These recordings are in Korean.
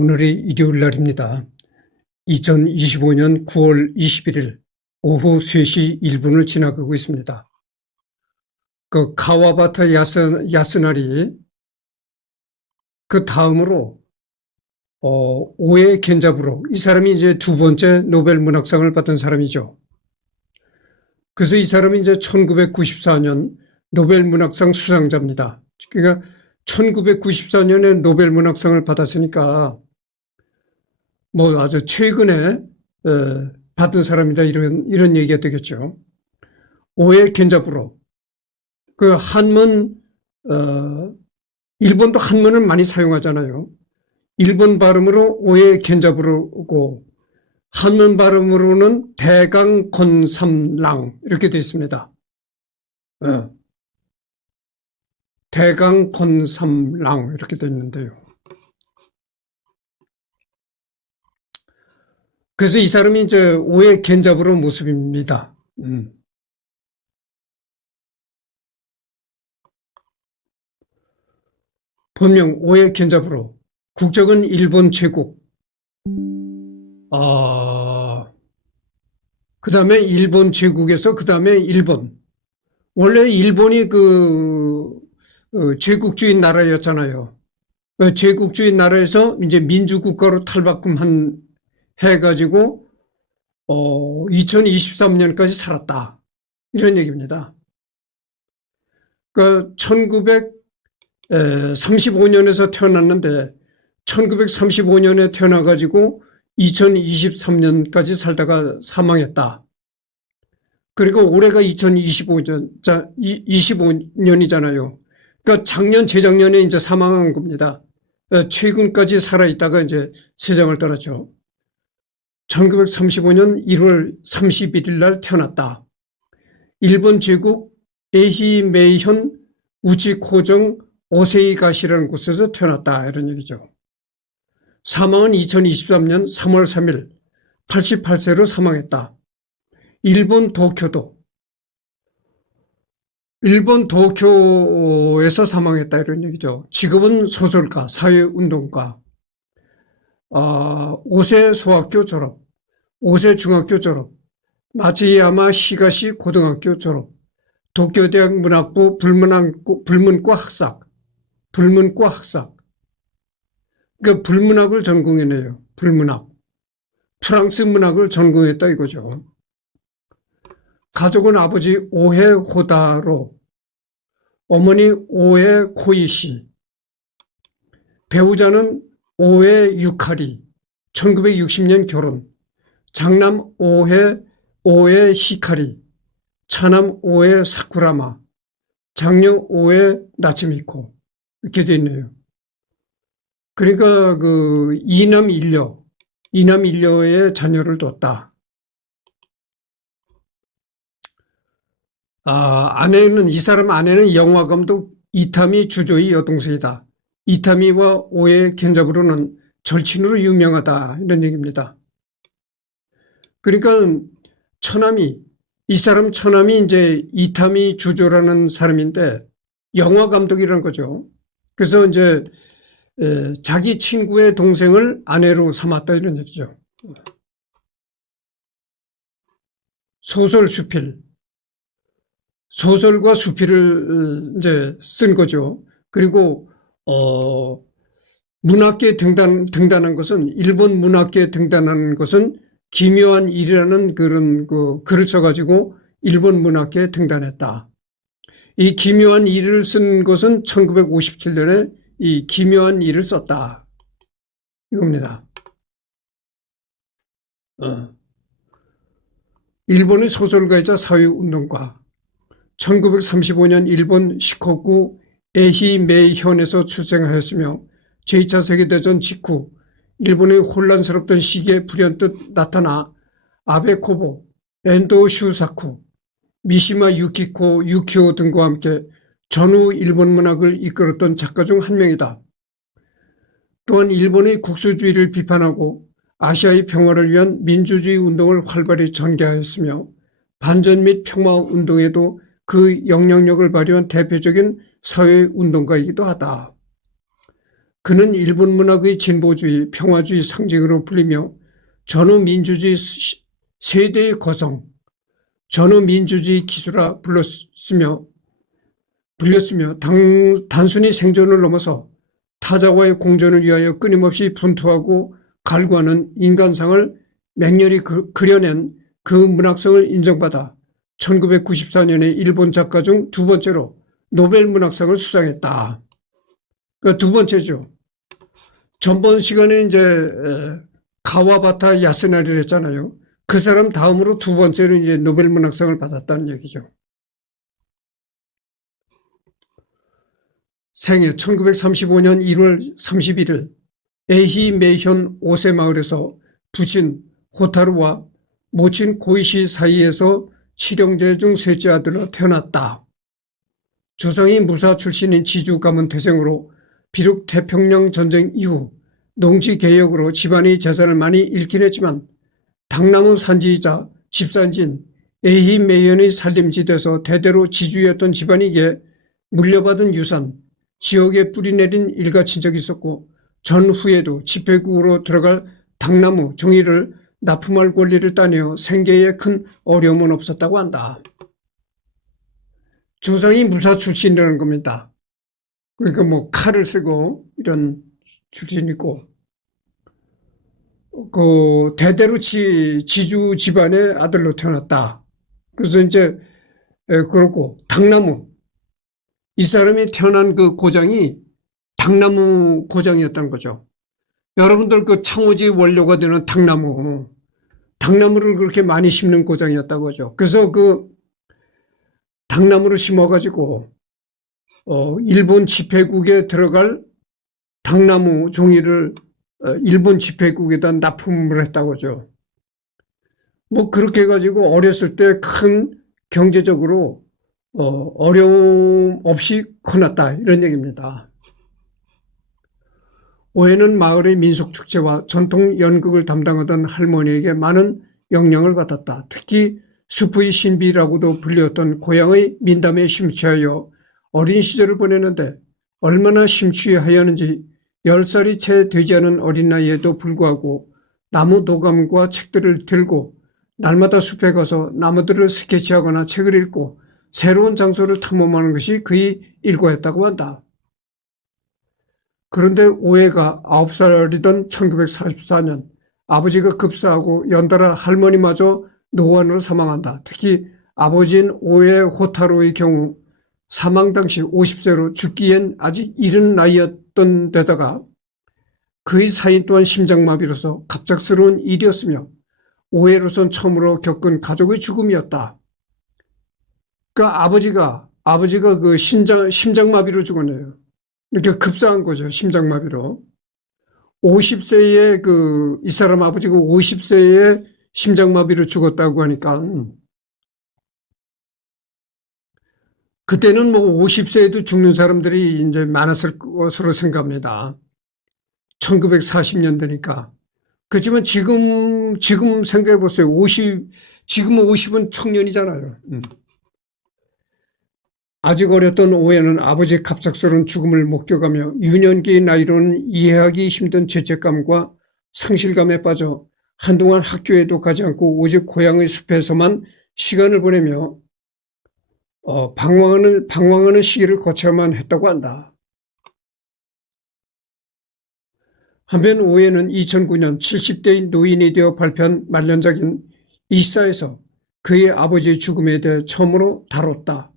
오늘이 일요일 날입니다. 2025년 9월 21일 오후 3시 1분을 지나가고 있습니다. 그 카와바타 야스나리 그 다음으로 오에 겐자부로, 이 사람이 이제 두 번째 노벨 문학상을 받은 사람이죠. 그래서 이 사람이 이제 1994년 노벨 문학상 수상자입니다. 그러니까 1994년에 노벨 문학상을 받았으니까 뭐 아주 최근에 받은 사람이다, 이런 얘기가 되겠죠. 오에 겐자부로, 그 한문, 일본도 한문을 많이 사용하잖아요. 일본 발음으로 오에 겐자부로고 한문 발음으로는 대강건삼랑 이렇게 되어 있습니다. 대강건삼랑 이렇게 되어 있는데요. 그래서 이 사람이 이제 오에 겐자부로 모습입니다. 본명 오에 겐자부로, 국적은 일본 제국. 그 다음에 일본 제국에서 그 다음에 일본. 원래 일본이 제국주의 나라였잖아요. 제국주의 나라에서 이제 민주국가로 탈바꿈한 해가지고 2023년까지 살았다, 이런 얘기입니다. 그러니까 1935년에서 태어났는데 1935년에 태어나가지고 2023년까지 살다가 사망했다. 그리고 올해가 2025년이잖아요. 그러니까 작년, 재작년에 이제 사망한 겁니다. 최근까지 살아있다가 이제 세상을 떠났죠. 1935년 1월 31일 날 태어났다. 일본 제국 에히메현 우치코정 오세이가시라는 곳에서 태어났다, 이런 얘기죠. 사망은 2023년 3월 3일 88세로 사망했다. 일본 도쿄에서 사망했다, 이런 얘기죠. 직업은 소설가, 사회운동가. 오세 소학교 졸업, 오세 중학교 졸업, 마츠야마 히가시 고등학교 졸업, 도쿄대학 문학부 불문과 학사. 그러니까 불문학을 전공했네요. 불문학. 프랑스 문학을 전공했다, 이거죠. 가족은 아버지 오해 호다로, 어머니 오해 코이시, 배우자는 오해 유카리, 1960년 결혼, 장남 오해 히카리, 차남 오해 사쿠라마, 장녀 오해 나츠미코, 이렇게 돼 있네요. 그러니까 이남 일녀의 자녀를 뒀다. 이 사람 아내는 영화감독 이타미 주조의 여동생이다. 이타미와 오에 겐자부로는 절친으로 유명하다, 이런 얘기입니다. 그러니까 이 사람 처남이 이제 이타미 주조라는 사람인데 영화 감독이라는 거죠. 그래서 이제 자기 친구의 동생을 아내로 삼았다, 이런 얘기죠. 소설 수필, 소설과 수필을 이제 쓴 거죠. 그리고 문학계에 등단한 것은, 일본 문학계에 등단한 것은 기묘한 일이라는 그런 글을 써가지고 일본 문학계에 등단했다. 이 기묘한 일을 쓴 것은 1957년에 이 기묘한 일을 썼다, 이겁니다. 일본의 소설가이자 사회운동가, 1935년 일본 시코구 에히메현에서 출생하였으며 제2차 세계대전 직후 일본의 혼란스럽던 시기에 불현듯 나타나 아베코보, 엔도 슈사쿠, 미시마 유키오 등과 함께 전후 일본 문학을 이끌었던 작가 중 한 명이다. 또한 일본의 국수주의를 비판하고 아시아의 평화를 위한 민주주의 운동을 활발히 전개하였으며 반전 및 평화 운동에도 그 영향력을 발휘한 대표적인 사회운동가이기도 하다. 그는 일본 문학의 진보주의, 평화주의 상징으로 불리며 전후민주주의 세대의 거성, 전후민주주의 기수라 불렸으며 단순히 생존을 넘어서 타자와의 공존을 위하여 끊임없이 분투하고 갈구하는 인간상을 맹렬히 그려낸 그 문학성을 인정받아 1994년에 일본 작가 중 두 번째로 노벨 문학상을 수상했다. 그러니까 두 번째죠. 전번 시간에 이제 가와바타 야스나리를 했잖아요. 그 사람 다음으로 두 번째로 이제 노벨 문학상을 받았다는 얘기죠. 생애 1935년 1월 31일 에히메현 오세 마을에서 부친 호타루와 모친 고이시 사이에서 칠형제 중 셋째 아들로 태어났다. 조상이 무사 출신인 지주 가문 태생으로 비록 태평양 전쟁 이후 농지개혁으로 집안의 재산을 많이 잃긴 했지만 당나무 산지이자 집산지인 에히메현의 산림지대에서 대대로 지주였던 집안에게 물려받은 유산, 지역에 뿌리내린 일가 친척이 있었고 전후에도 집회국으로 들어갈 당나무 종이를 납품할 권리를 따내어 생계에 큰 어려움은 없었다고 한다. 조상이 무사 출신이라는 겁니다. 그러니까 뭐 칼을 쓰고 이런 출신이고 그 대대로 지주 집안의 아들로 태어났다. 그래서 이제 그렇고 당나무 이 사람이 태어난 그 고장이 당나무 고장이었다는 거죠. 여러분들 그 창호지 원료가 되는 당나무를 그렇게 많이 심는 고장이었다고 하죠. 그래서 그 당나무를 심어가지고 일본 집회국에 들어갈 당나무 종이를 일본 집회국에다 납품을 했다고 하죠. 뭐 그렇게 해가지고 어렸을 때 큰 경제적으로 어려움 없이 커났다 이런 얘기입니다. 오해는 마을의 민속축제와 전통 연극을 담당하던 할머니에게 많은 영향을 받았다. 특히 숲의 신비라고도 불렸던 고향의 민담에 심취하여 어린 시절을 보내는데 얼마나 심취하였는지 10살이 채 되지 않은 어린 나이에도 불구하고 나무 도감과 책들을 들고 날마다 숲에 가서 나무들을 스케치하거나 책을 읽고 새로운 장소를 탐험하는 것이 그의 일과였다고 한다. 그런데 오해가 9살이던 1944년 아버지가 급사하고 연달아 할머니마저 노안으로 사망한다. 특히 아버지인 오해 호타로의 경우 사망 당시 50세로 죽기엔 아직 이른 나이였던 데다가 그의 사인 또한 심장마비로서 갑작스러운 일이었으며 오해로선 처음으로 겪은 가족의 죽음이었다. 그러니까 아버지가 그 심장마비로 죽었네요. 이렇게 급사한 거죠. 심장마비로. 50세에 이 사람 아버지가 50세에 심장마비로 죽었다고 하니까 그때는 뭐 50세에도 죽는 사람들이 이제 많았을 것으로 생각합니다. 1940년대니까. 그렇지만 지금 생각해 보세요. 지금 50은 청년이잖아요. 아직 어렸던 오해는 아버지의 갑작스러운 죽음을 목격하며 유년기의 나이로는 이해하기 힘든 죄책감과 상실감에 빠져 한동안 학교에도 가지 않고 오직 고향의 숲에서만 시간을 보내며 방황하는 시기를 거쳐야만 했다고 한다. 한편 오해는 2009년 70대인 노인이 되어 발표한 말년작인 이사에서 그의 아버지의 죽음에 대해 처음으로 다뤘다.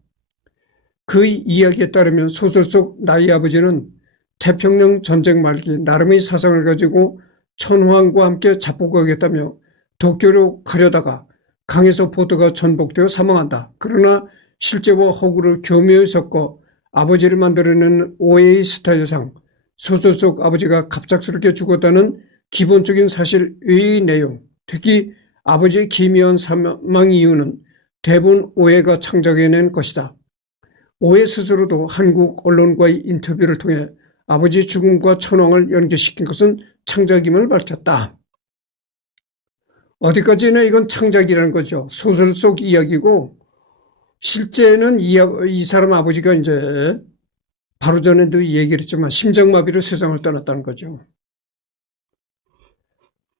그의 이야기에 따르면 소설 속 나의 아버지는 태평양 전쟁 말기 나름의 사상을 가지고 천황과 함께 잡복하겠다며 도쿄로 가려다가 강에서 보트가 전복되어 사망한다. 그러나 실제와 허구를 교묘히 섞어 아버지를 만들어내는 오해의 스타일상 소설 속 아버지가 갑작스럽게 죽었다는 기본적인 사실 외의 내용, 특히 아버지의 기묘한 사망 이유는 대부분 오해가 창작해낸 것이다. 오해 스스로도 한국 언론과의 인터뷰를 통해 아버지 죽음과 천황을 연계시킨 것은 창작임을 밝혔다. 어디까지나 이건 창작이라는 거죠. 소설 속 이야기고 실제는 이 사람 아버지가 이제 바로 전에도 얘기를 했지만 심장마비로 세상을 떠났다는 거죠.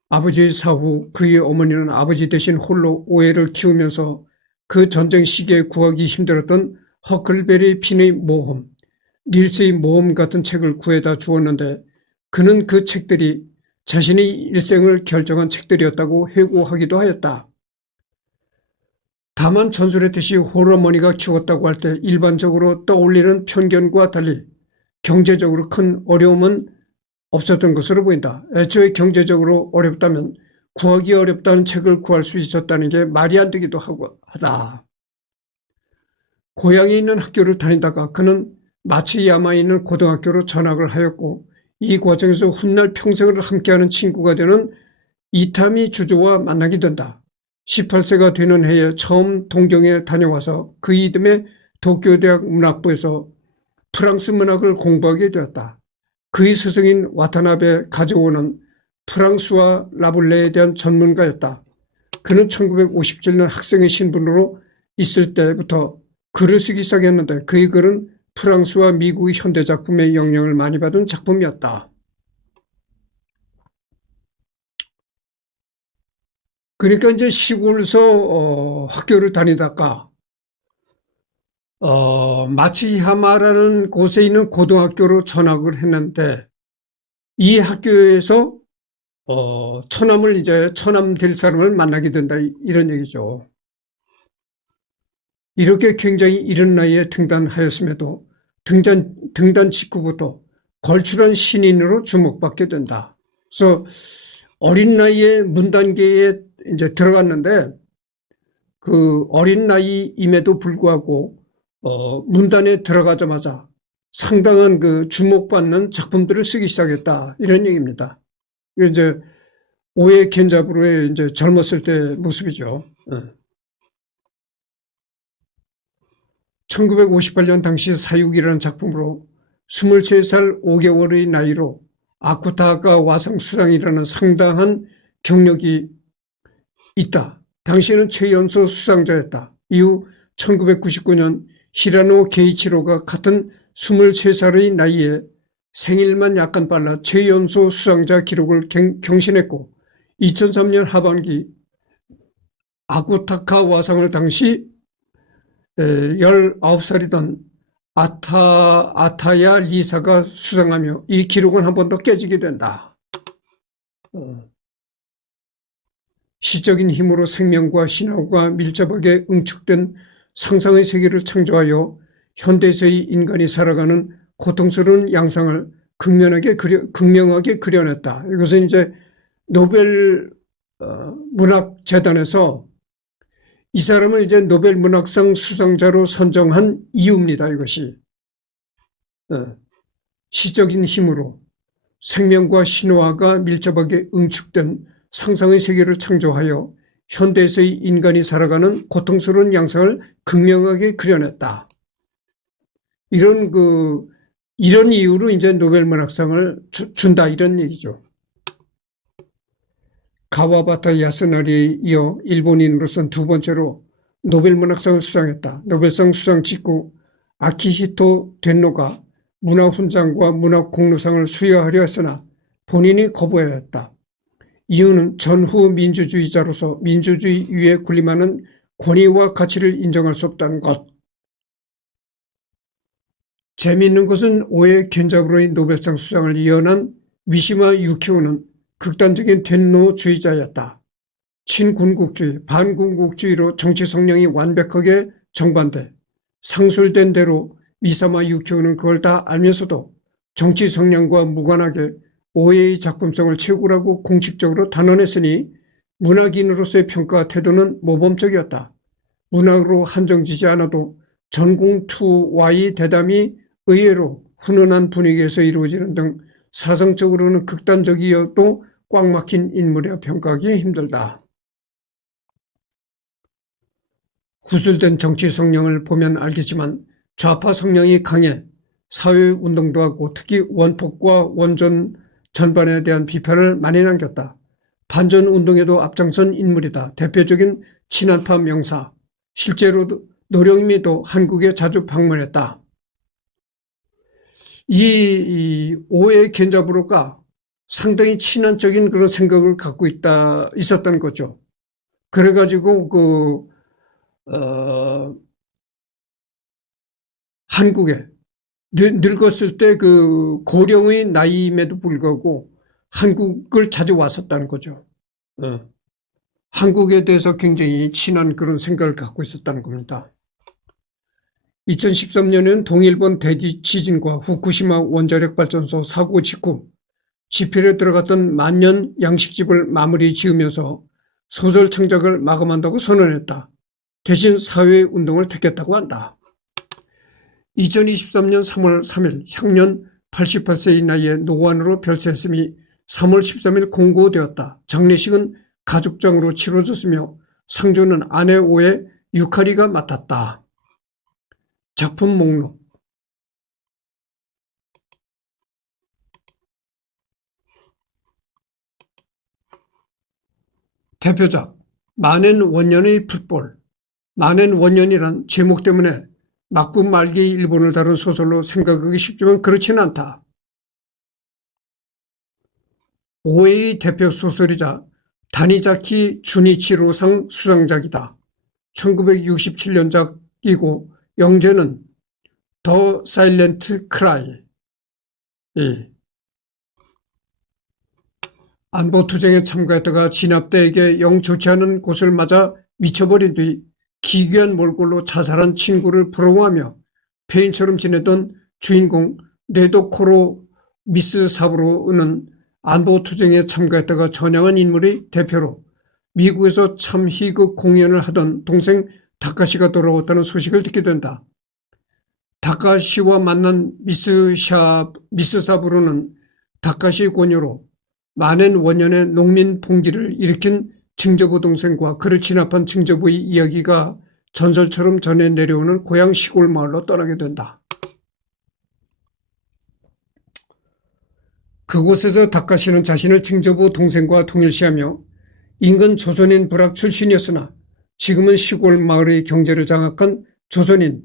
아버지의 사후 그의 어머니는 아버지 대신 홀로 오해를 키우면서 그 전쟁 시기에 구하기 힘들었던 허클베리 핀의 모험, 닐스의 모험 같은 책을 구해다 주었는데 그는 그 책들이 자신의 일생을 결정한 책들이었다고 회고하기도 하였다. 다만 전설했듯이 홀어머니가 키웠다고 할 때 일반적으로 떠올리는 편견과 달리 경제적으로 큰 어려움은 없었던 것으로 보인다. 애초에 경제적으로 어렵다면 구하기 어렵다는 책을 구할 수 있었다는 게 말이 안 되기도 하다. 고향에 있는 학교를 다니다가 그는 마츠야마에 있는 고등학교로 전학을 하였고 이 과정에서 훗날 평생을 함께하는 친구가 되는 이타미 주조와 만나게 된다. 18세가 되는 해에 처음 동경에 다녀와서 그 이듬해 도쿄대학 문학부에서 프랑스 문학을 공부하게 되었다. 그의 스승인 와타나베 가즈오는 프랑스와 라블레에 대한 전문가였다. 그는 1957년 학생의 신분으로 있을 때부터 글을 쓰기 시작했는데 그의 글은 프랑스와 미국의 현대작품의 영향을 많이 받은 작품이었다. 그러니까 이제 시골에서 학교를 다니다가 마치야마라는 곳에 있는 고등학교로 전학을 했는데 이 학교에서 처남 될 사람을 만나게 된다 이런 얘기죠. 이렇게 굉장히 이른 나이에 등단하였음에도 등단 직후부터 걸출한 신인으로 주목받게 된다. 그래서 어린 나이에 문단계에 이제 들어갔는데 그 어린 나이임에도 불구하고 문단에 들어가자마자 상당한 그 주목받는 작품들을 쓰기 시작했다 이런 얘기입니다. 이게 이제 오에 겐자부로의 이제 젊었을 때 모습이죠. 1958년 당시 사육이라는 작품으로 23살 5개월의 나이로 아쿠타카 와상수상이라는 상당한 경력이 있다. 당시에는 최연소 수상자였다. 이후 1999년 히라노 게이치로가 같은 23살의 나이에 생일만 약간 빨라 최연소 수상자 기록을 경신했고 2003년 하반기 아쿠타카 와상을 당시 19살이던 아타야 리사가 수상하며 이 기록은 한 번 더 깨지게 된다. 시적인 힘으로 생명과 신화가 밀접하게 응축된 상상의 세계를 창조하여 현대에서의 인간이 살아가는 고통스러운 양상을 극명하게 그려냈다. 이것은 이제 노벨 문학재단에서 이 사람을 이제 노벨 문학상 수상자로 선정한 이유입니다. 이것이 시적인 힘으로 생명과 신화가 밀접하게 응축된 상상의 세계를 창조하여 현대에서의 인간이 살아가는 고통스러운 양상을 극명하게 그려냈다. 이런 이유로 이제 노벨 문학상을 준다 이런 얘기죠. 가와바타 야스나리에 이어 일본인으로서는 두 번째로 노벨 문학상을 수상했다. 노벨상 수상 직후 아키히토 덴노가 문화훈장과 문학공로상을 수여하려 했으나 본인이 거부하였다. 이유는 전후 민주주의자로서 민주주의 위에 군림하는 권위와 가치를 인정할 수 없다는 것. 재미있는 것은 오에 겐자부로의 노벨상 수상을 이어난 미시마 유키오는 극단적인 덴노주의자였다. 친군국주의, 반군국주의로 정치 성향이 완벽하게 정반대. 상술된 대로 미사마 유키오는 그걸 다 알면서도 정치 성향과 무관하게 오해의 작품성을 최고라고 공식적으로 단언했으니 문학인으로서의 평가 태도는 모범적이었다. 문학으로 한정지지 않아도 전공투와의 대담이 의외로 훈훈한 분위기에서 이루어지는 등 사상적으로는 극단적이어도 꽉 막힌 인물이라 평가하기 힘들다. 구술된 정치 성향을 보면 알겠지만 좌파 성향이 강해 사회운동도 하고 특히 원폭과 원전 전반에 대한 비판을 많이 남겼다. 반전운동에도 앞장선 인물이다. 대표적인 친한파 명사. 실제로 노령미도 한국에 자주 방문했다. 이 오해 겐자부로가 상당히 친한적인 그런 생각을 갖고 있었던 거죠. 그래가지고 한국에 늙었을 때 그 고령의 나이임에도 불구하고 한국을 찾아왔었다는 거죠. 한국에 대해서 굉장히 친한 그런 생각을 갖고 있었다는 겁니다. 2013년에는 동일본 대지 지진과 후쿠시마 원자력 발전소 사고 직후 집필에 들어갔던 만년 양식집을 마무리 지으면서 소설 창작을 마감한다고 선언했다. 대신 사회운동을 택했다고 한다. 2023년 3월 3일 향년 88세의 나이에 노안으로 별세했음이 3월 13일 공고되었다. 장례식은 가족장으로 치러졌으며 상조는 아내 오에 유카리가 맡았다. 작품 목록. 대표작 만엔원년의 풋볼. 만엔원년이란 제목 때문에 막구 말기의 일본을 다룬 소설로 생각하기 쉽지만 그렇지는 않다. 오해의 대표 소설이자 다니자키 주니치로상 수상작이다. 1967년작이고 영재는 더 사일렌트 크라이. 안보투쟁에 참가했다가 진압대에게 영 좋지 않은 곳을 맞아 미쳐버린 뒤 기괴한 몰골로 자살한 친구를 부러워하며 페인처럼 지내던 주인공 네도코로 미스사부로는 안보투쟁에 참가했다가 전향한 인물의 대표로 미국에서 참희극 공연을 하던 동생 다카시가 돌아왔다는 소식을 듣게 된다. 다카시와 만난 미스사부로는 다카시 권유로 만엔원년의 농민 봉기를 일으킨 증조부 동생과 그를 진압한 증조부의 이야기가 전설처럼 전해 내려오는 고향 시골 마을로 떠나게 된다. 그곳에서 다카시는 자신을 증조부 동생과 동일시하며 인근 조선인 부락 출신이었으나 지금은 시골 마을의 경제를 장악한 조선인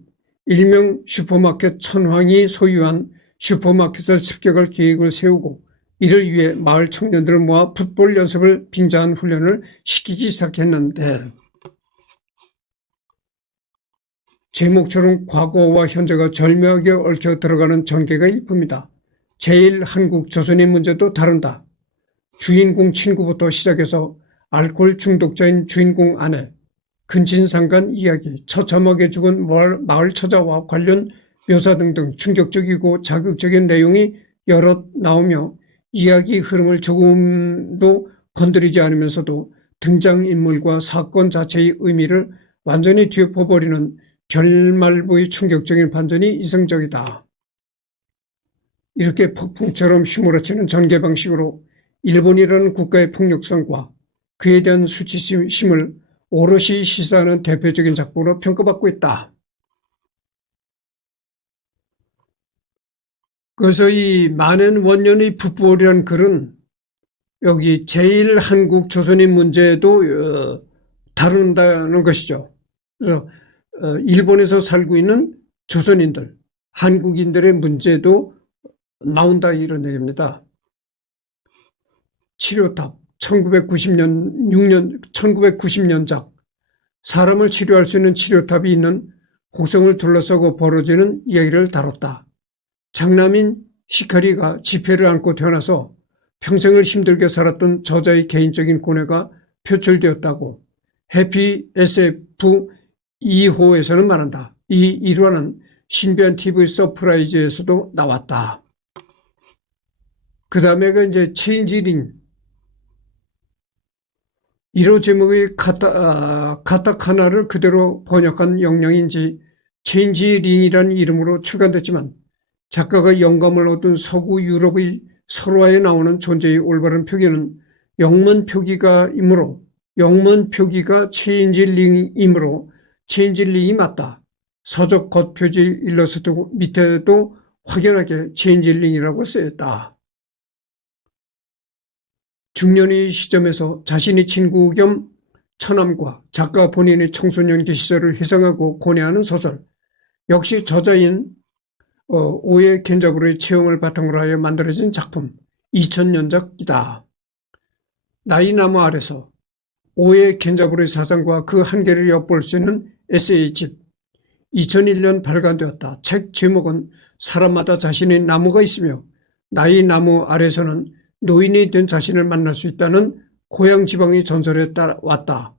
일명 슈퍼마켓 천황이 소유한 슈퍼마켓을 습격할 계획을 세우고 이를 위해 마을 청년들을 모아 풋볼 연습을 빙자한 훈련을 시키기 시작했는데 제목처럼 과거와 현재가 절묘하게 얽혀 들어가는 전개가 이쁩니다. 제1한국 조선인 문제도 다룬다. 주인공 친구부터 시작해서 알코올 중독자인 주인공 아내, 근친상간 이야기, 처참하게 죽은 마을 처자와 관련 묘사 등등 충격적이고 자극적인 내용이 여럿 나오며 이야기 흐름을 조금도 건드리지 않으면서도 등장인물과 사건 자체의 의미를 완전히 뒤엎어버리는 결말부의 충격적인 반전이 이성적이다. 이렇게 폭풍처럼 휘몰아치는 전개 방식으로 일본이라는 국가의 폭력성과 그에 대한 수치심을 오롯이 시사하는 대표적인 작품으로 평가받고 있다. 그래서 이 만엔원년의 풋볼이라는 글은 여기 제1한국 조선인 문제도 다룬다는 것이죠. 그래서 일본에서 살고 있는 조선인들, 한국인들의 문제도 나온다 이런 얘기입니다. 치료탑 1990년작 사람을 치료할 수 있는 치료탑이 있는 고성을 둘러싸고 벌어지는 이야기를 다뤘다. 장남인 히카리가 지폐를 안고 태어나서 평생을 힘들게 살았던 저자의 개인적인 고뇌가 표출되었다고 해피 SF 2호에서는 말한다. 이 1화는 신비한 TV 서프라이즈에서도 나왔다. 그 다음에가 이제 체인지링. 1호 제목의 카타카나를 그대로 번역한 영향인지 체인지링이라는 이름으로 출간됐지만 작가가 영감을 얻은 서구 유럽의 설화에 나오는 존재의 올바른 표기는 영문 표기가 체인지링이므로 체인지링이 맞다. 서적 겉표지 일러스트 밑에도 확연하게 체인지링이라고 쓰였다. 중년의 시점에서 자신의 친구 겸 처남과 작가 본인의 청소년기 시절을 회상하고 고뇌하는 소설. 역시 저자인 오해 겐자부르의 체험을 바탕으로 하여 만들어진 작품 2000년작이다. 나이나무 아래서 오해 겐자부르의 사상과 그 한계를 엿볼 수 있는 에세이집 2001년 발간되었다. 책 제목은 사람마다 자신의 나무가 있으며 나이나무 아래서는 노인이 된 자신을 만날 수 있다는 고향 지방의 전설에 따라왔다.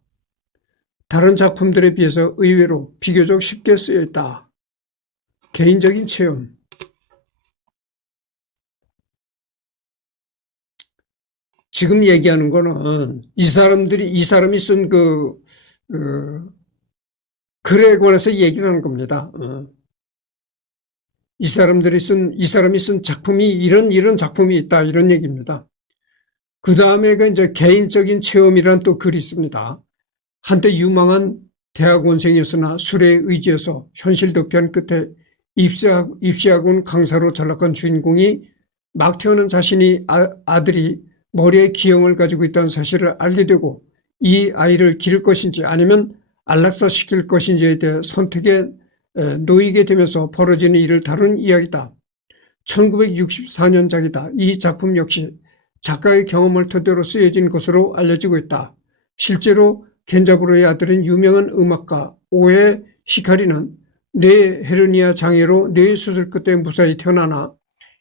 다른 작품들에 비해서 의외로 비교적 쉽게 쓰여있다. 개인적인 체험. 지금 얘기하는 거는 이 사람이 쓴 글에 관해서 얘기를 하는 겁니다. 이 사람이 쓴 작품이 이런 작품이 있다, 이런 얘기입니다. 그 다음에가 이제 개인적인 체험이라는 또 글이 있습니다. 한때 유망한 대학원생이었으나 술에 의지해서 현실 도피한 끝에 입시학원 강사로 전락한 주인공이 막 태어난 자신이 아들이 머리에 기형을 가지고 있다는 사실을 알게 되고 이 아이를 기를 것인지 아니면 안락사시킬 것인지에 대해 선택에 놓이게 되면서 벌어지는 일을 다룬 이야기다. 1964년작이다. 이 작품 역시 작가의 경험을 토대로 쓰여진 것으로 알려지고 있다. 실제로 겐자부르의 아들인 유명한 음악가 오에 히카리는 뇌 헤르니아 장애로 뇌 수술 끝에 무사히 태어나나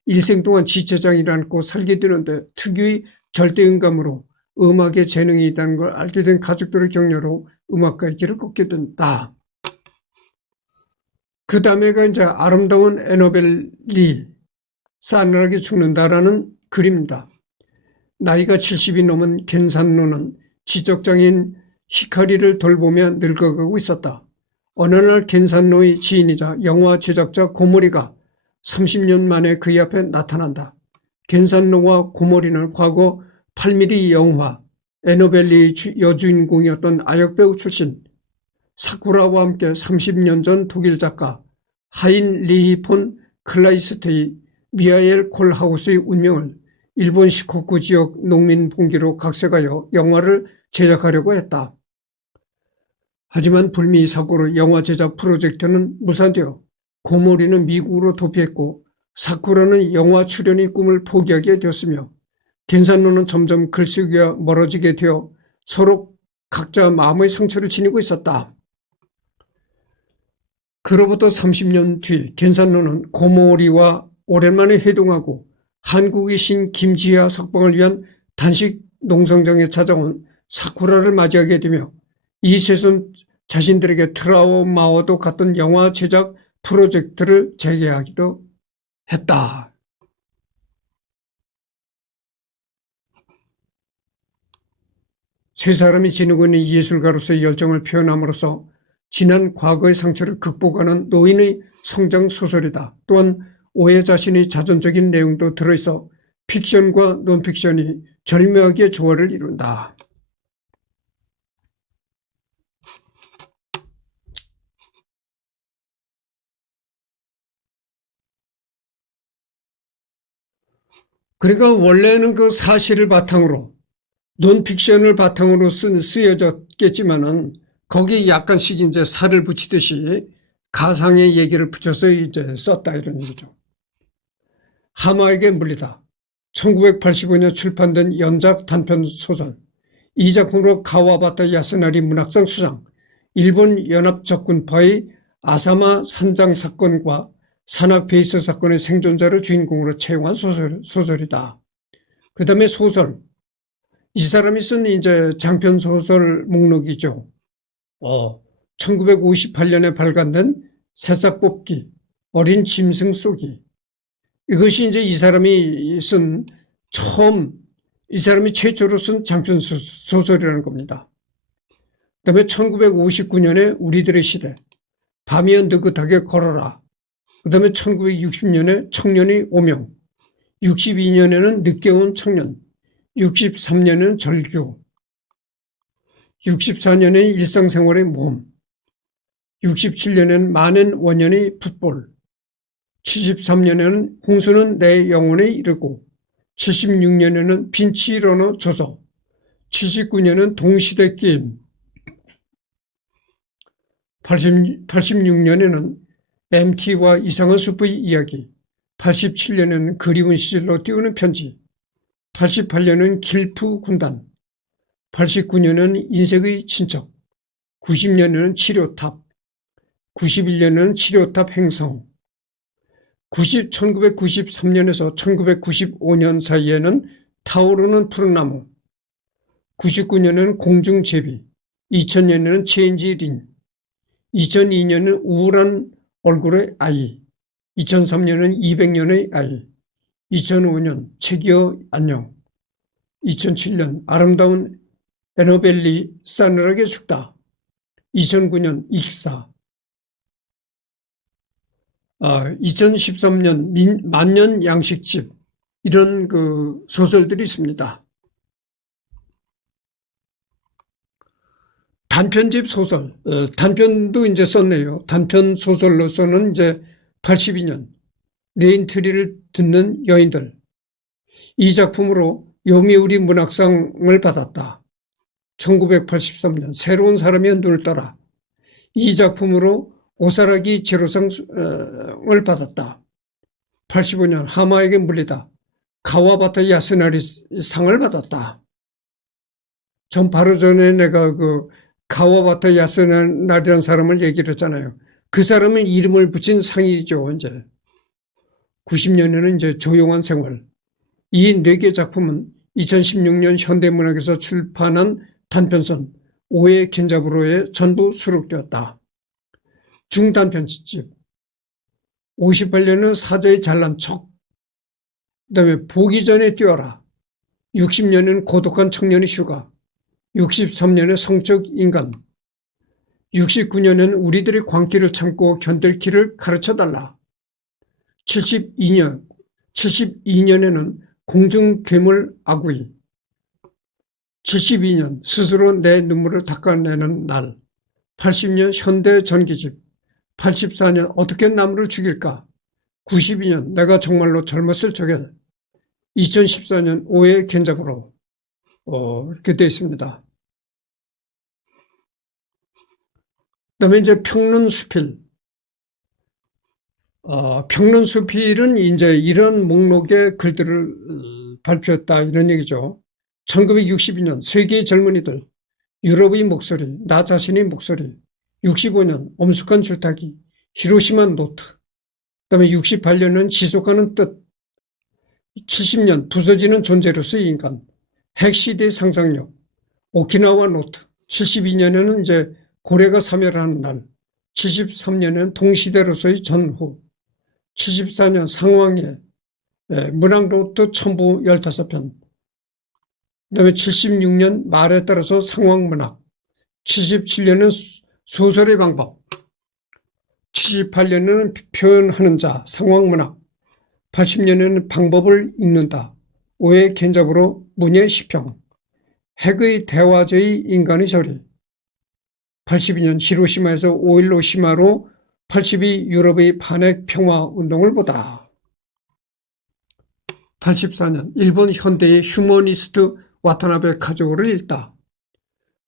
일생 동안 지체장애를 안고 살게 되는데 특유의 절대음감으로 음악에 재능이 있다는 걸 알게 된 가족들의 격려로 음악가의 길을 걷게 된다. 그 다음에가 이제 아름다운 에너벨리 싸늘하게 죽는다라는 글입니다. 나이가 70이 넘은 겐산노는 지적장애인 히카리를 돌보며 늙어가고 있었다. 어느 날 겐산노의 지인이자 영화 제작자 고모리가 30년 만에 그의 앞에 나타난다. 겐산노와 고모리는 과거 8mm 영화 에너벨리의 여주인공이었던 아역배우 출신 사쿠라와 함께 30년 전 독일 작가 하인리히 폰 클라이스트의 미하엘 콜하우스의 운명을 일본 시코쿠 지역 농민 봉기로 각색하여 영화를 제작하려고 했다. 하지만 불미의 사고로 영화 제작 프로젝트는 무산되어 고모리는 미국으로 도피했고 사쿠라는 영화 출연의 꿈을 포기하게 되었으며 겐산노는 점점 글쓰기가 멀어지게 되어 서로 각자 마음의 상처를 지니고 있었다. 그로부터 30년 뒤 겐산노는 고모리와 오랜만에 회동하고 한국의 신 김지하 석방을 위한 단식 농성장에 찾아온 사쿠라를 맞이하게 되며 이 셋은 자신들에게 트라우마와도 같은 영화 제작 프로젝트를 재개하기도 했다. 세 사람이 지니고 있는 예술가로서의 열정을 표현함으로써 지난 과거의 상처를 극복하는 노인의 성장 소설이다. 또한 오해 자신의 자전적인 내용도 들어있어 픽션과 논픽션이 절묘하게 조화를 이룬다. 그러니까 원래는 그 사실을 바탕으로 논픽션을 바탕으로 쓰여졌겠지만은 거기 약간씩 이제 살을 붙이듯이 가상의 얘기를 붙여서 이제 썼다 이런 얘기죠. 하마에게 물리다. 1985년 출판된 연작 단편 소설. 이 작품으로 가와바타 야스나리 문학상 수상, 일본 연합적군파의 아사마 산장 사건과 산악 베이스 사건의 생존자를 주인공으로 채용한 소설이다. 그 다음에 소설. 이 사람이 쓴 이제 장편 소설 목록이죠. 1958년에 발간된 새싹 뽑기, 어린 짐승 쏘기. 이것이 이제 이 사람이 최초로 쓴 장편 소설이라는 겁니다. 그 다음에 1959년에 우리들의 시대, 밤이야 느긋하게 걸어라. 그 다음에 1960년에 청년의 오명, 62년에는 늦게 온 청년, 63년에는 절규, 64년에는 일상생활의 모험, 67년에는 만엔 원년의 풋볼, 73년에는 홍수는 내 영혼에 이르고, 76년에는 빈치러너 조서, 79년에는 동시대 게임, 86년에는 MT와 이상한 숲의 이야기, 87년에는 그리운 시절로 띄우는 편지, 88년은 길프 군단, 89년은 인생의 친척, 90년에는 치료탑, 91년에는 치료탑 행성, 1993년에서 1995년 사이에는 타오르는 푸른 나무, 99년에는 공중제비, 2000년에는 체인지린, 2002년은 우울한 얼굴의 아이, 2003년은 200년의 아이, 2005년 책이여 안녕, 2007년 아름다운 에너벨리 싸늘하게 죽다, 2009년 익사, 2013년 만년 양식집, 이런 그 소설들이 있습니다. 단편집 소설, 단편도 이제 썼네요. 단편 소설로서는 이제 82년 레인트리를 듣는 여인들, 이 작품으로 요미우리 문학상을 받았다. 1983년 새로운 사람의 눈을 따라, 이 작품으로 오사라기 제로상을 받았다. 85년 하마에게 물리다, 가와바타 야스나리 상을 받았다. 전 바로 전에 내가 그 가와바타 야스나리라는 사람을 얘기를 했잖아요. 그 사람은 이름을 붙인 상이죠. 이제 90년에는 이제 조용한 생활. 이 4개 작품은 2016년 현대문학에서 출판한 단편선 오해 겐자부로에 전부 수록되었다. 중단편집 58년은 사자의 잘난 척, 그다음에 보기 전에 뛰어라, 60년에는 고독한 청년의 휴가, 63년에 성적 인간, 69년에는 우리들의 광기를 참고 견딜 길을 가르쳐달라, 72년에는 공중괴물 아구이, 72년 스스로 내 눈물을 닦아내는 날, 80년 현대 전기집, 84년 어떻게 나무를 죽일까, 92년 내가 정말로 젊었을 적에, 2014년 오해 견작으로 이렇게 되어 있습니다. 그다음에 이제 평론수필. 평론수필은 이제 이런 목록의 글들을 발표했다, 이런 얘기죠. 1962년 세계의 젊은이들, 유럽의 목소리, 나 자신의 목소리. 65년 엄숙한 줄타기, 히로시마 노트. 그다음에 68년은 지속하는 뜻. 70년 부서지는 존재로서의 인간, 핵시대의 상상력, 오키나와 노트. 72년에는 이제 고래가 사멸하는 날. 73년에는 동시대로서의 전후. 74년 상황의 문학노트 첨부 15편. 그다음에 76년 말에 따라서 상황문학. 77년은 소설의 방법. 78년에는 표현하는 자, 상황문학. 80년에는 방법을 읽는다, 오해 겐잡으로 문예 시평. 핵의 대화제의 인간의 저리. 82년 히로시마에서 5.15 심화로 82 유럽의 반핵 평화 운동을 보다. 84년 일본 현대의 휴머니스트 와타나베 카조를 읽다.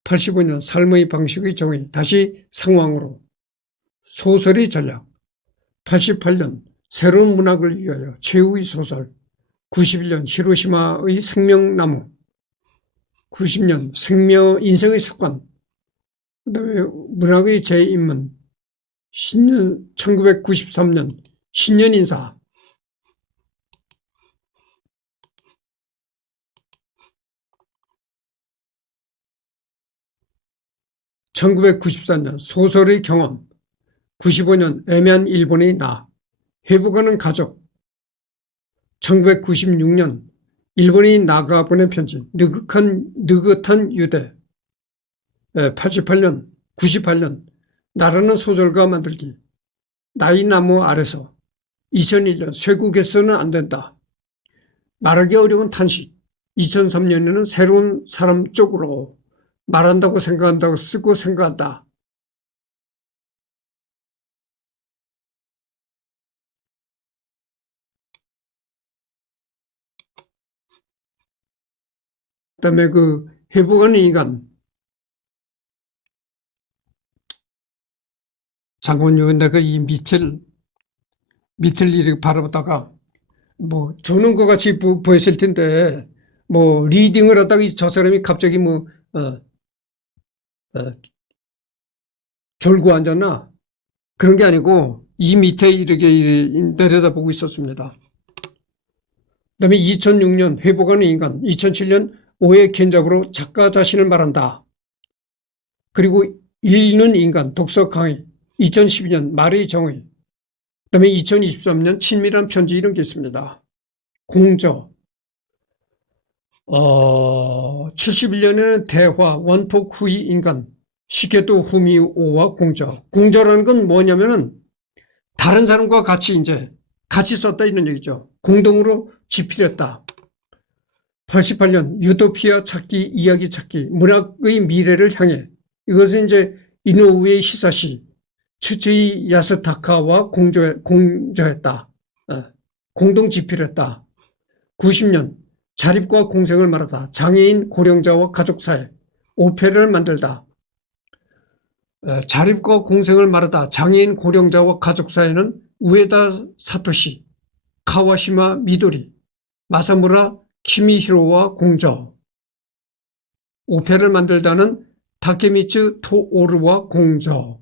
85년 삶의 방식의 정의, 다시 상황으로. 소설의 전략. 88년 새로운 문학을 위하여 최후의 소설. 91년 히로시마의 생명나무. 90년 인생의 습관. 그다음에 문학의 재입문. 1993년 신년인사. 1994년 소설의 경험. 95년 애매한 일본의 나. 회복하는 가족. 1996년 일본이 나가 보낸 편지. 느긋한 유대. 88년 98년 나라는 소설가 만들기. 나이 나무 아래서. 2001년 쇠국에서는 안 된다. 말하기 어려운 탄식. 2003년에는 새로운 사람 쪽으로. 말한다고 생각한다고 쓰고 생각한다. 그다음에 그 회복하는 인간. 잠깐만요. 내가 이 밑을 밑을 이렇게 바라보다가 뭐 조는 것 같이 보였을 텐데 뭐 리딩을 하다가 저 사람이 갑자기 뭐 졸고 앉았나 그런 게 아니고 이 밑에 이렇게 내려다보고 있었습니다. 그다음에 2006년 회복하는 인간, 2007년 오해 견잡으로 작가 자신을 말한다. 그리고 읽는 인간, 독서 강의, 2012년 말의 정의, 그다음에 2023년 친밀한 편지 이런 게 있습니다. 공저, 71년에는 대화, 원폭 후이 인간, 시케토 후미오와 공저. 공저라는 건 뭐냐면은 다른 사람과 같이 같이 썼다 이런 얘기죠. 공동으로 집필했다. 88년 유토피아 찾기, 이야기 찾기, 문학의 미래를 향해. 이것은 이노우에 히사시, 츠츠이 야스타카와 공저했다. 공동 집필했다. 90년 자립과 공생을 말하다. 장애인, 고령자와 가족사회, 오페라를 만들다. 자립과 공생을 말하다. 장애인, 고령자와 가족사회는 우에다 사토시, 카와시마 미도리, 마사무라 키미히로와 공저. 오페라를 만들다는 타케미츠 토오르와 공저.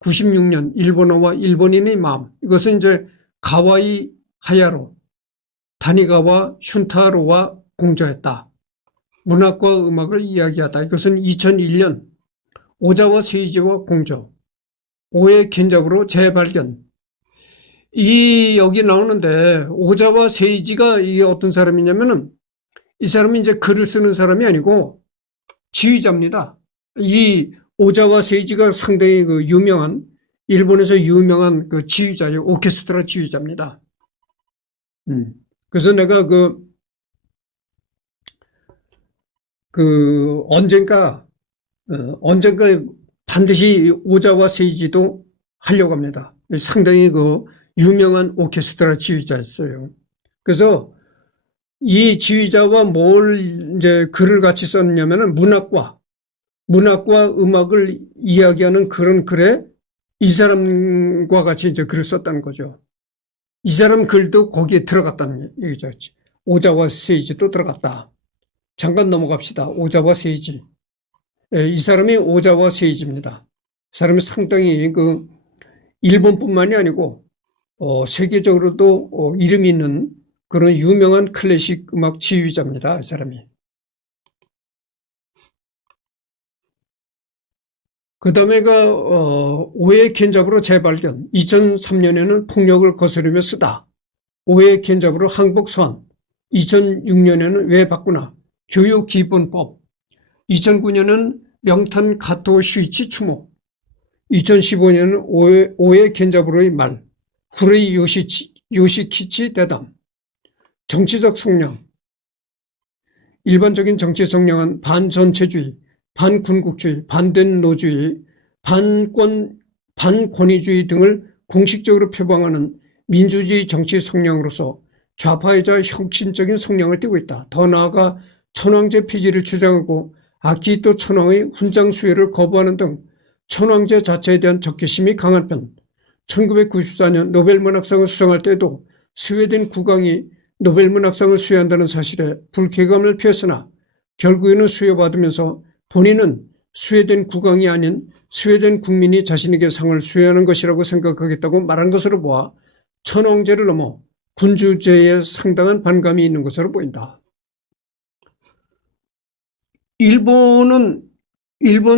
96년 일본어와 일본인의 마음. 이것은 가와이 하야로, 다니가와 슌타로와 공저했다. 문학과 음악을 이야기하다. 이것은 2001년 오자와 세이지와 공저. 오해 겐잡으로 재발견. 여기 나오는데 오자와 세이지가 이게 어떤 사람이냐면은 이 사람이 글을 쓰는 사람이 아니고 지휘자입니다. 이 오자와 세이지가 상당히 유명한 일본에서 유명한 지휘자예요. 오케스트라 지휘자입니다. 그래서 내가 언젠가 반드시 오자와 세이지도 하려고 합니다. 상당히 유명한 오케스트라 지휘자였어요. 그래서 이 지휘자와 뭘 글을 같이 썼냐면은 문학과 음악을 이야기하는 그런 글에 이 사람과 같이 글을 썼다는 거죠. 이 사람 글도 거기에 들어갔다는 얘기죠. 오자와 세이지도 들어갔다. 잠깐 넘어갑시다. 오자와 세이지. 이 사람이 오자와 세이지입니다. 이 사람이 상당히 일본뿐만이 아니고 세계적으로도 이름이 있는 그런 유명한 클래식 음악 지휘자입니다. 이 사람이. 그 다음에 오해 겐잡으로 재발견. 2003년에는 폭력을 거스르며 쓰다. 오해 겐잡으로 항복 서한. 2006년에는 왜 바꾸나. 교육기본법. 2009년은 명탄 가토 슈이치 추모. 2015년은 오해 겐잡으로의 말. 후레이 요시키치 대담. 정치적 성향. 일반적인 정치 성향은 반전체주의, 반군국주의, 반덴노주의, 반권위주의 등을 공식적으로 표방하는 민주주의 정치 성향으로서 좌파이자 혁신적인 성향을 띠고 있다. 더 나아가 천황제 폐지를 주장하고 아키히토 천황의 훈장 수여를 거부하는 등 천황제 자체에 대한 적개심이 강한 편. 1994년 노벨문학상을 수상할 때도 스웨덴 국왕이 노벨문학상을 수여한다는 사실에 불쾌감을 표했으나 결국에는 수여받으면서 본인은 스웨덴 국왕이 아닌 스웨덴 국민이 자신에게 상을 수여하는 것이라고 생각하겠다고 말한 것으로 보아 천황제를 넘어 군주제에 상당한 반감이 있는 것으로 보인다. 일본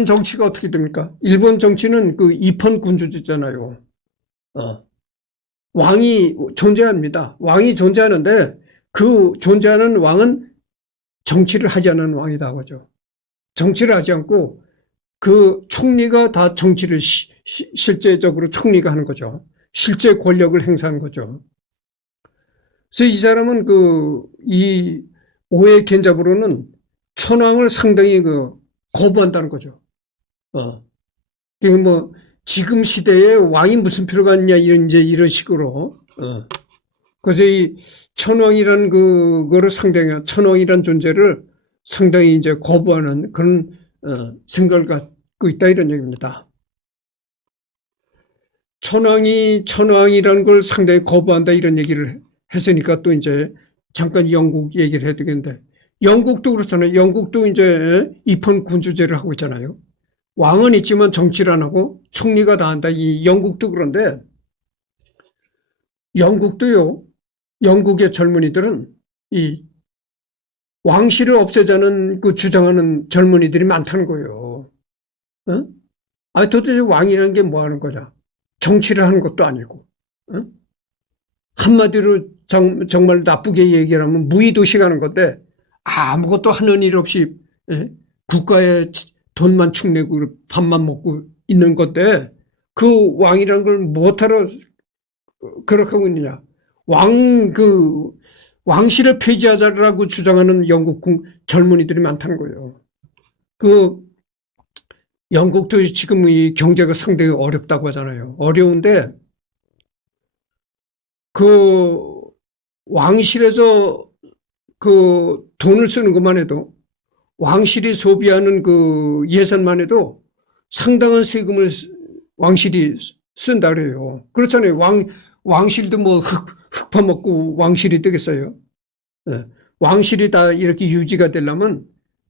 정치가 어떻게 됩니까? 일본 정치는 입헌군주제잖아요. 왕이 존재합니다. 왕이 존재하는데 그 존재하는 왕은 정치를 하지 않는 왕이다 그죠. 정치를 하지 않고 그 총리가 다 정치를 실제적으로 총리가 하는 거죠. 실제 권력을 행사하는 거죠. 그래서 이 사람은 이 오해 겐잡으로는 천황을 상당히 거부한다는 거죠. 지금 시대에 왕이 무슨 필요가 있냐 이런 식으로. 그래서 이 천황이라는 그거를 상당히 천황이라는 존재를 상당히 거부하는 그런 생각을 갖고 있다 이런 얘기입니다. 천황이라는 걸 상당히 거부한다 이런 얘기를 했으니까 또 이제 잠깐 영국 얘기를 해야 되겠는데, 영국도 그렇잖아요. 영국도 이제 입헌 군주제를 하고 있잖아요. 왕은 있지만 정치를 안 하고 총리가 다 한다. 이 영국도 그런데, 영국도요, 영국의 젊은이들은 이 왕실을 없애자는 그 주장하는 젊은이들이 많다는 거예요. 어? 아니, 도대체 왕이라는 게 뭐 하는 거냐? 정치를 하는 것도 아니고. 어? 한마디로 정말 나쁘게 얘기를 하면 무의도식 하는 건데, 아무것도 하는 일 없이, 예? 국가에 돈만 축내고 밥만 먹고 있는 건데, 그 왕이라는 걸 못하러 그렇게 하고 있느냐. 왕실을 폐지하자라고 주장하는 영국 젊은이들이 많다는 거예요. 영국도 지금 이 경제가 상당히 어렵다고 하잖아요. 어려운데, 왕실에서 돈을 쓰는 것만 해도, 왕실이 소비하는 예산만 해도 상당한 세금을 왕실이 쓴다 그래요. 그렇잖아요. 왕실도 뭐 흙 파먹고 왕실이 되겠어요. 네. 왕실이 다 이렇게 유지가 되려면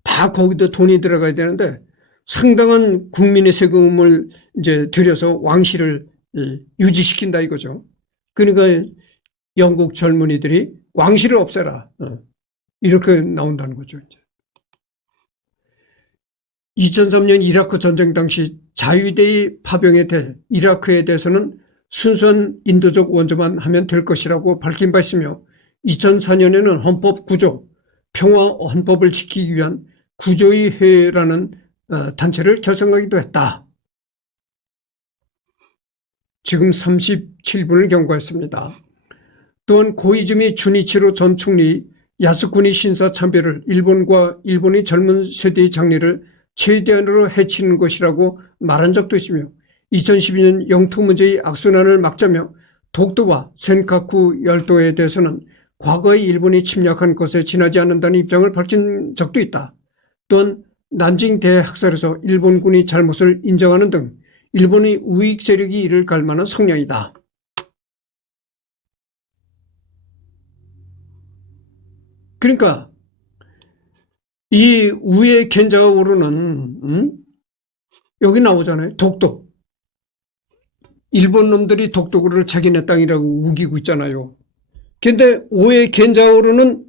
다 거기도 돈이 들어가야 되는데, 상당한 국민의 세금을 이제 들여서 왕실을 유지시킨다 이거죠. 그러니까 영국 젊은이들이 왕실을 없애라. 이렇게 나온다는 거죠. 2003년 이라크 전쟁 당시 자위대의 파병에 대해 이라크에 대해서는 순수한 인도적 원조만 하면 될 것이라고 밝힌 바 있으며, 2004년에는 헌법 구조, 평화 헌법을 지키기 위한 구조의 회라는 단체를 결성하기도 했다. 지금 37분을 경과했습니다. 또한 고이즈미 주니치로 전 총리 야스쿠니 신사 참배를 일본과 일본의 젊은 세대의 장래를 최대한으로 해치는 것이라고 말한 적도 있으며, 2012년 영토 문제의 악순환을 막자며 독도와 센카쿠 열도에 대해서는 과거의 일본이 침략한 것에 지나지 않는다는 입장을 밝힌 적도 있다. 또한 난징 대학살에서 일본군이 잘못을 인정하는 등 일본의 우익 세력이 이를 갈망한 성향이다. 그러니까 이 우의 겐자가 오르는 여기 나오잖아요. 독도. 일본 놈들이 독도를 자기네 땅이라고 우기고 있잖아요. 그런데 오의 겐자가 오르는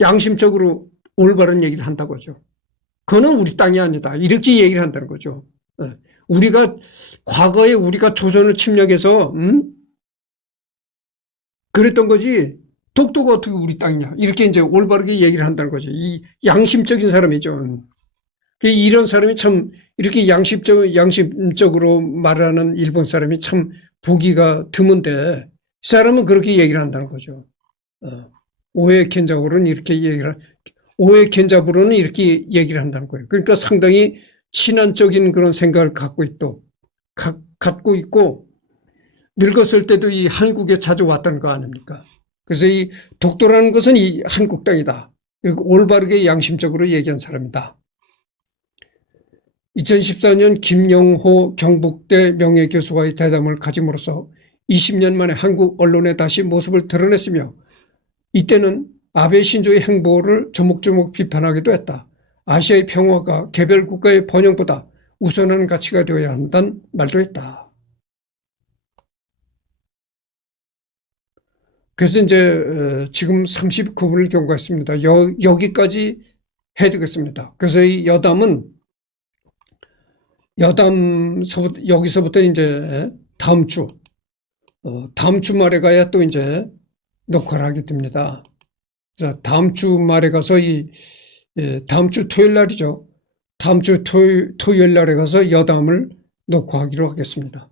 양심적으로 올바른 얘기를 한다고 하죠. 그거는 우리 땅이 아니다. 이렇게 얘기를 한다는 거죠. 과거에 우리가 조선을 침략해서 그랬던 거지, 독도가 어떻게 우리 땅이냐, 이렇게 이제 올바르게 얘기를 한다는 거죠. 이 양심적인 사람이죠. 이런 사람이 참 이렇게 양심적으로 말하는 일본 사람이 참 보기가 드문데, 이 사람은 그렇게 얘기를 한다는 거죠. 오해 겐자부로는 이렇게 얘기를 한다는 거예요. 그러니까 상당히 친한적인 그런 생각을 갖고 있고, 늙었을 때도 이 한국에 자주 왔던 거 아닙니까? 그래서 이 독도라는 것은 이 한국 땅이다. 올바르게 양심적으로 얘기한 사람이다. 2014년 김영호 경북대 명예교수와의 대담을 가짐으로써 20년 만에 한국 언론에 다시 모습을 드러냈으며, 이때는 아베 신조의 행보를 조목조목 비판하기도 했다. 아시아의 평화가 개별 국가의 번영보다 우선하는 가치가 되어야 한다는 말도 했다. 그래서 이제 지금 39분을 경과했습니다. 여기까지 해드리겠습니다. 그래서 이 여기서부터 이제 다음 주 말에 가야 또 이제 녹화를 하게 됩니다. 다음 주 말에 가서 다음 주 토요일 날이죠. 다음 주 토요일 날에 가서 여담을 녹화하기로 하겠습니다.